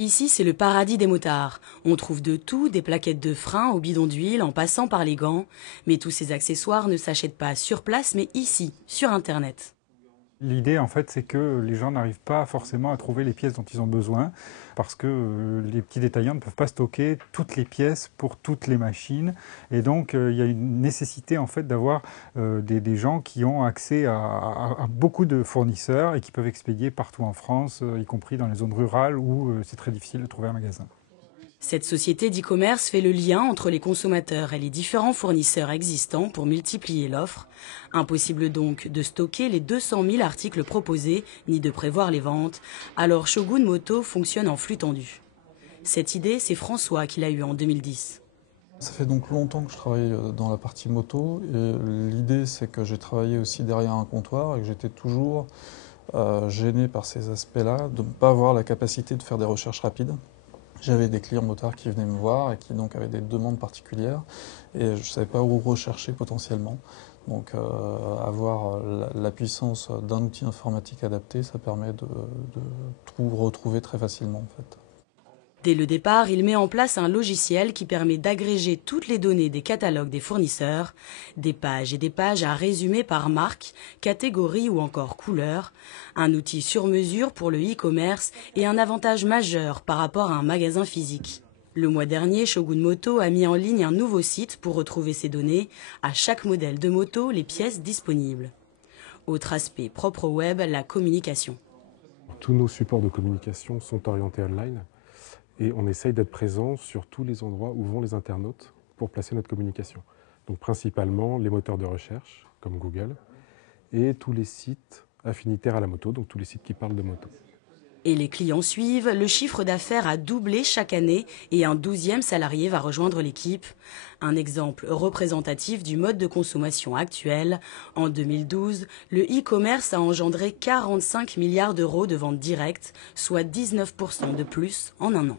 Ici, c'est le paradis des motards. On trouve de tout, des plaquettes de frein au bidon d'huile en passant par les gants. Mais tous ces accessoires ne s'achètent pas sur place, mais ici, sur Internet. L'idée, en fait, c'est que les gens n'arrivent pas forcément à trouver les pièces dont ils ont besoin parce que les petits détaillants ne peuvent pas stocker toutes les pièces pour toutes les machines. Et donc, il y a une nécessité, en fait, d'avoir des gens qui ont accès à beaucoup de fournisseurs et qui peuvent expédier partout en France, y compris dans les zones rurales où c'est très difficile de trouver un magasin. Cette société d'e-commerce fait le lien entre les consommateurs et les différents fournisseurs existants pour multiplier l'offre. Impossible donc de stocker les 200 000 articles proposés, ni de prévoir les ventes. Alors Shogun Moto fonctionne en flux tendu. Cette idée, c'est François qui l'a eue en 2010. Ça fait donc longtemps que je travaille dans la partie moto et l'idée c'est que j'ai travaillé aussi derrière un comptoir et que j'étais toujours gêné par ces aspects-là, de ne pas avoir la capacité de faire des recherches rapides. J'avais des clients motards qui venaient me voir et qui donc avaient des demandes particulières et je ne savais pas où rechercher potentiellement. Donc avoir la puissance d'un outil informatique adapté, ça permet de tout retrouver très facilement en fait. Dès le départ, il met en place un logiciel qui permet d'agréger toutes les données des catalogues des fournisseurs, des pages et des pages à résumer par marque, catégorie ou encore couleur, un outil sur mesure pour le e-commerce et un avantage majeur par rapport à un magasin physique. Le mois dernier, Shogun Moto a mis en ligne un nouveau site pour retrouver ces données, à chaque modèle de moto, les pièces disponibles. Autre aspect propre au web, la communication. Tous nos supports de communication sont orientés online. Et on essaye d'être présent sur tous les endroits où vont les internautes pour placer notre communication. Donc principalement les moteurs de recherche, comme Google, et tous les sites affinitaires à la moto, donc tous les sites qui parlent de moto. Et les clients suivent, le chiffre d'affaires a doublé chaque année et un 12e salarié va rejoindre l'équipe. Un exemple représentatif du mode de consommation actuel. En 2012, le e-commerce a engendré 45 milliards d'euros de ventes directes, soit 19% de plus en un an.